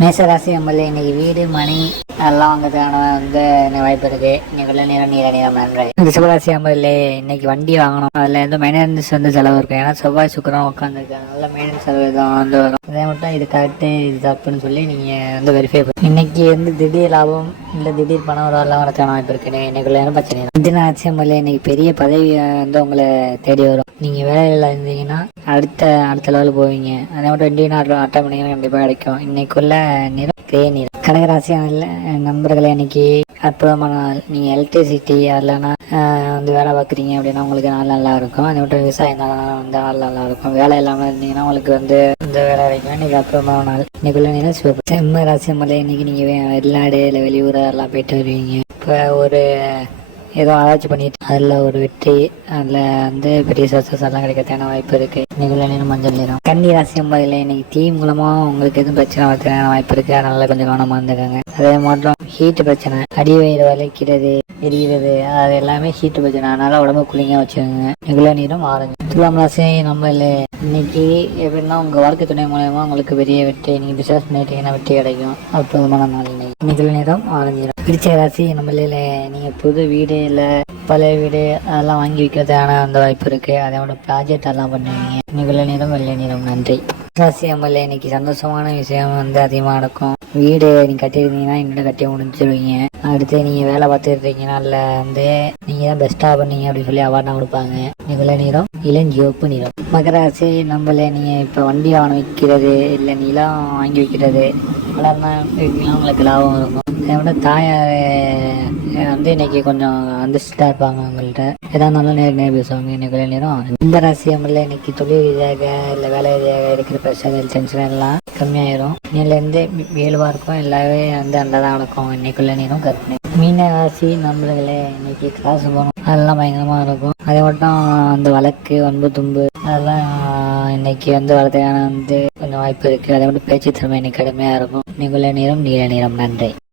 மேசராசி நம்மள இன்னைக்கு வீடு மனை எல்லாம் வாங்குறதுக்கான வந்து எனக்கு வாய்ப்பு இருக்கு? இன்னைக்கு வெள்ள நேரம் நீர நேரம் நன்றி ரிஷபராசி நம்மள இன்னைக்கு வண்டி வாங்கணும். அதுல எந்த மெயின்டெனன்ஸ் வந்து செலவு இருக்கும்? ஏன்னா செவ்வாய் சுக்கரம் உட்காந்துருக்காங்க நல்ல மெயின்டெனன்ஸ் செலவு எதுவும் வந்து வரும். அதே மட்டும் இது கரெக்டு இது தப்புன்னு சொல்லி நீங்க வந்து வெரிஃபை பண்ணி. இன்னைக்கு வந்து திடீர் லாபம் இல்ல திடீர் பணம் ஒரு எல்லாம் வரக்கான வாய்ப்பு இருக்கு. இன்னைக்குள்ள நேரம் பிரச்சனை இல்லை. மிதுனாட்சி நம்மள இன்னைக்கு பெரிய பதவி வந்து உங்களை தேடி வரும். நீங்க வேலையில் இருந்தீங்கன்னா அடுத்த அடுத்த லெவல் போவீங்க. அதே மட்டும் இண்டியன் நாள் அட்டை பண்ணீங்கன்னா கண்டிப்பாக கிடைக்கும். இன்னைக்குள்ள நிறம் கிரே கடகராசியில் நண்பர்களே இன்னைக்கு அற்புதமான நாள். நீங்கள் எலக்ட்ரிசிட்டி இல்லைன்னா வந்து வேலை பார்க்குறீங்க அப்படின்னா உங்களுக்கு நாள் நல்லா இருக்கும். அதை விட்டு விவசாயம் தான் வந்து நாள் நல்லா இருக்கும். வேலை இல்லாமல் இருந்தீங்கன்னா உங்களுக்கு வந்து இந்த வேலை கிடைக்கும் இன்னைக்கு அற்புதமான நாள். இன்னைக்குள்ள சிவப்பு செம்ம ராசி மலை இன்னைக்கு நீங்கள் வெளிநாடு இல்லை வெளியூர் எல்லாம் போயிட்டு வருவீங்க. இப்போ ஒரு ஏதோ ஆராய்ச்சி பண்ணிட்டு அதில் ஒரு வெற்றி அதில் வந்து பெரிய சக்ஸஸ் எல்லாம் கிடைக்கிறதுக்கான வாய்ப்பு இருக்கு. நிகழ்நிலை மஞ்சள் நிறம். கன்னி ராசி இல்லை இன்னைக்கு தீ மூலமா உங்களுக்கு எதுவும் பிரச்சனை வரதுக்கான வாய்ப்பு இருக்கு. அதனால கொஞ்சம் கவனமா இருந்துக்கோங்க. அதே மட்டும் ஹீட் பிரச்சனை. அடி வயிறு வலிக்கிறது எரிகிறது அது எல்லாமே ஹீட் பிரச்சனை. அதனால உடம்பு குளிங்க வச்சுக்கோங்க. நிகழ நேரம் ஆரஞ்சு. துலாம் ராசி நம்ம இன்னைக்கு எப்படின்னா உங்க வாழ்க்கை துணை மூலயமா உங்களுக்கு பெரிய வெற்றி நீங்க பிசினஸ் பண்ணிட்டீங்கன்னா வெற்றி கிடைக்கும். அற்புதமான நாள் இன்னைக்கு. இன்னைக்குள்ள நேரம் ஆரஞ்சு பிடிச்ச விருச்சிக ராசி நம்மள நீங்கள் புது வீடு இல்லை பழைய வீடு அதெல்லாம் வாங்கி வைக்கிறதுக்கான அந்த வாய்ப்பு இருக்கு. அதோட ப்ராஜெக்ட் எல்லாம் பண்ணுவீங்க. இன்னைக்குள்ள நேரம் வெள்ளை நேரம். நன்றி. ராசி நம்மள இன்னைக்கு சந்தோஷமான விஷயம் வந்து அதிகமாக நடக்கும். வீடு நீங்கள் கட்டியிருந்தீங்கன்னா இன்னும் கட்டி முடிஞ்சிருவீங்க. அடுத்து நீங்கள் வேலை பார்த்துட்டு இருக்கீங்கன்னா இல்லை வந்து நீங்கள் தான் பெஸ்ட்டாக பண்ணீங்க அப்படின்னு சொல்லி அவார்டாக கொடுப்பாங்க. இன்னைக்குள்ள நிறம் இளஞ்சிவப்பு நிறம் மகராசி நம்மள நீங்கள் இப்போ வண்டி வாங்க வைக்கிறது இல்லை நிலம் வாங்கி வைக்கிறது வளர்னா வைக்கலாம் உங்களுக்கு லாபம் இருக்கும். அதை விட தாயார் வந்து இன்னைக்கு கொஞ்சம் அந்தஸ்டா இருப்பாங்க அவங்கள்ட்ட. எதா இருந்தாலும் நேர் நேர் பேசுவாங்க. இன்னைக்கு நேரம் இந்த ராசி நம்மள இன்னைக்கு தொழில் ரீதியாக இல்லை வேலை ரீதியாக இருக்கிற பிரச்சனை டென்ஷன் எல்லாம் கம்மியாயிரும். இன்னிலேருந்து இயல்பா இருக்கும். எல்லாமே வந்து அந்த தான் நடக்கும் இன்னைக்குள்ள நேரம் கற்பனை மீன ராசி நம்மளே இன்னைக்கு கிளாஸ் போகணும் அதெல்லாம் பயங்கரமா இருக்கும். அதே மட்டும் அந்த வழக்கு வன்பு தும்பு அதெல்லாம் இன்னைக்கு வந்து வரதுக்கான வந்து கொஞ்சம் வாய்ப்பு இருக்கு. அதே மட்டும் பேச்சு திறமை இன்னைக்கு கடுமையா இருக்கும். நிகுல நேரம் நீல நேரம் நன்றி.